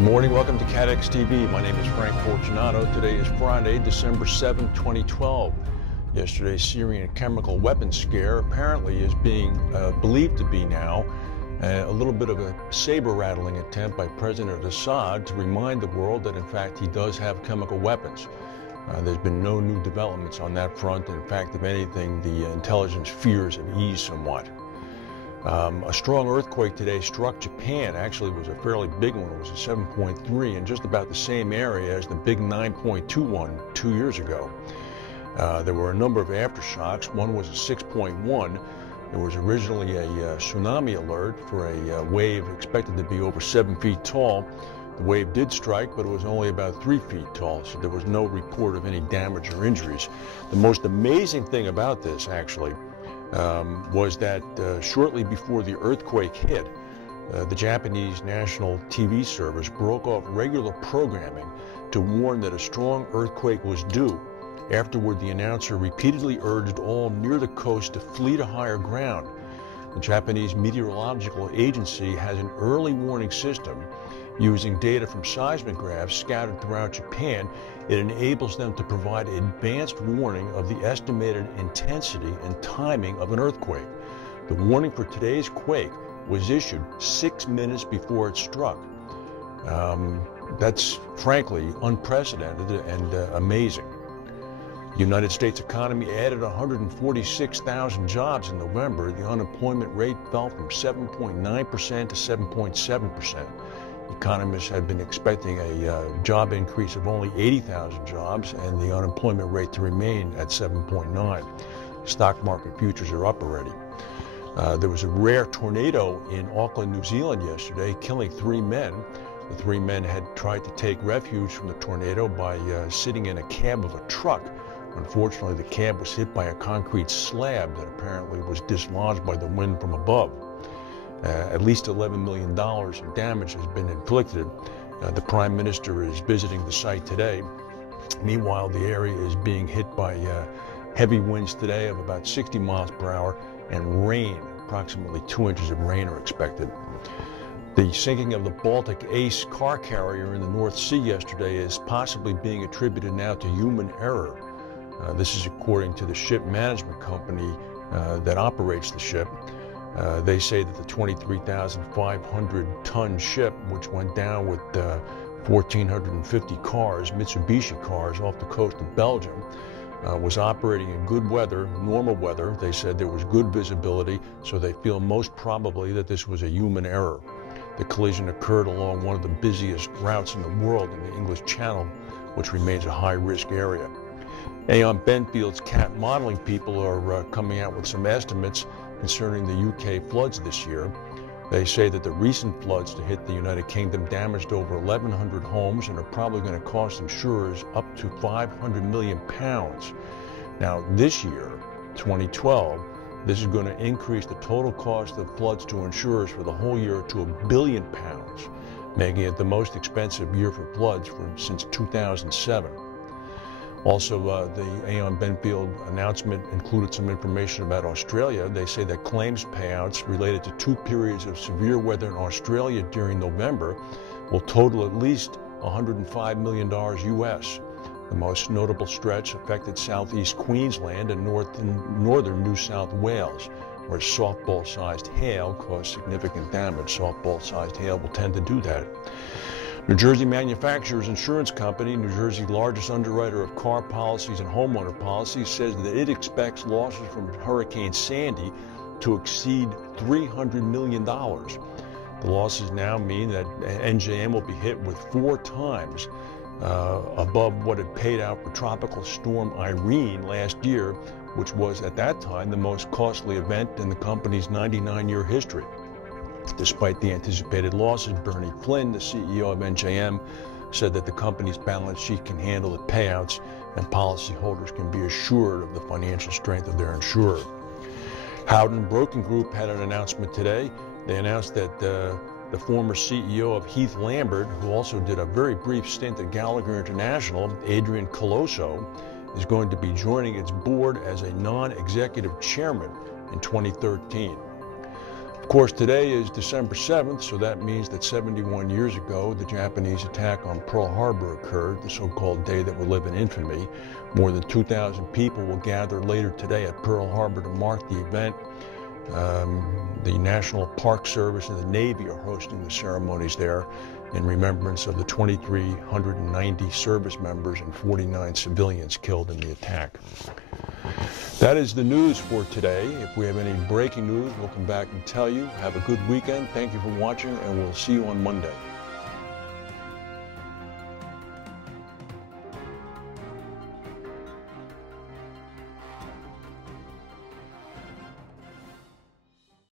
Good morning, welcome to CATEX TV. My name is Frank Fortunato. Today is Friday, December 7, 2012. Yesterday's Syrian chemical weapons scare apparently is being believed to be now a little bit of a saber-rattling attempt by President Assad to remind the world that in fact he does have chemical weapons. There's been no new developments on that front. In fact, if anything, the intelligence fears have eased somewhat. A strong earthquake today struck Japan. Actually, it was a fairly big one. It was a 7.3 in just about the same area as the big 9.21 2 years ago. There were a number of aftershocks. One was a 6.1. There was originally a tsunami alert for a wave expected to be over 7 feet tall. The wave did strike, but it was only about 3 feet tall, so there was no report of any damage or injuries. The most amazing thing about this, actually, was that shortly before the earthquake hit, the Japanese national TV service broke off regular programming to warn that a strong earthquake was due. Afterward, the announcer repeatedly urged all near the coast to flee to higher ground. The Japanese Meteorological Agency has an early warning system using data from seismographs scattered throughout Japan. It enables them to provide advanced warning of the estimated intensity and timing of an earthquake. The warning for today's quake was issued 6 minutes before it struck. That's frankly unprecedented and amazing. The United States economy added 146,000 jobs in November. The unemployment rate fell from 7.9% to 7.7%. Economists had been expecting a job increase of only 80,000 jobs and the unemployment rate to remain at 7.9. Stock market futures are up already. There was a rare tornado in Auckland, New Zealand yesterday, killing 3 men. The 3 men had tried to take refuge from the tornado by sitting in a cab of a truck. Unfortunately, the cab was hit by a concrete slab that apparently was dislodged by the wind from above. At least $11 million in damage has been inflicted. The Prime Minister is visiting the site today. Meanwhile, the area is being hit by heavy winds today of about 60 miles per hour and rain. Approximately 2 inches of rain are expected. The sinking of the Baltic Ace car carrier in the North Sea yesterday is possibly being attributed now to human error. This is according to the ship management company that operates the ship. They say that the 23,500-ton ship, which went down with 1,450 cars, Mitsubishi cars, off the coast of Belgium, was operating in good weather, normal weather. They said there was good visibility, so they feel most probably that this was a human error. The collision occurred along one of the busiest routes in the world in the English Channel, which remains a high-risk area. Aon Benfield's CAT modeling people are coming out with some estimates concerning the UK floods this year. They say that the recent floods to hit the United Kingdom damaged over 1,100 homes and are probably going to cost insurers up to £500 million. Now, this year, 2012, this is going to increase the total cost of floods to insurers for the whole year to £1 billion, making it the most expensive year for floods since 2007. Also, the Aon Benfield announcement included some information about Australia. They say that claims payouts related to 2 periods of severe weather in Australia during November will total at least $105 million US. The most notable stretch affected southeast Queensland and northern New South Wales, where softball-sized hail caused significant damage. Softball-sized hail will tend to do that. New Jersey Manufacturers Insurance Company, New Jersey's largest underwriter of car policies and homeowner policies, says that it expects losses from Hurricane Sandy to exceed $300 million. The losses now mean that NJM will be hit with 4 times above what it paid out for Tropical Storm Irene last year, which was at that time the most costly event in the company's 99-year history. Despite the anticipated losses, Bernie Flynn, the CEO of NJM, said that the company's balance sheet can handle the payouts and policyholders can be assured of the financial strength of their insurer. Howden Broking Group had an announcement today. They announced that the former CEO of Heath Lambert, who also did a very brief stint at Gallagher International, Adrian Colosso, is going to be joining its board as a non-executive chairman in 2013. course, today is December 7th, so that means that 71 years ago, the Japanese attack on Pearl Harbor occurred, the so-called day that will live in infamy. More than 2,000 people will gather later today at Pearl Harbor to mark the event. The National Park Service and the Navy are hosting the ceremonies there in remembrance of the 2,390 service members and 49 civilians killed in the attack. That is the news for today. If we have any breaking news, we'll come back and tell you. Have a good weekend. Thank you for watching, and we'll see you on Monday.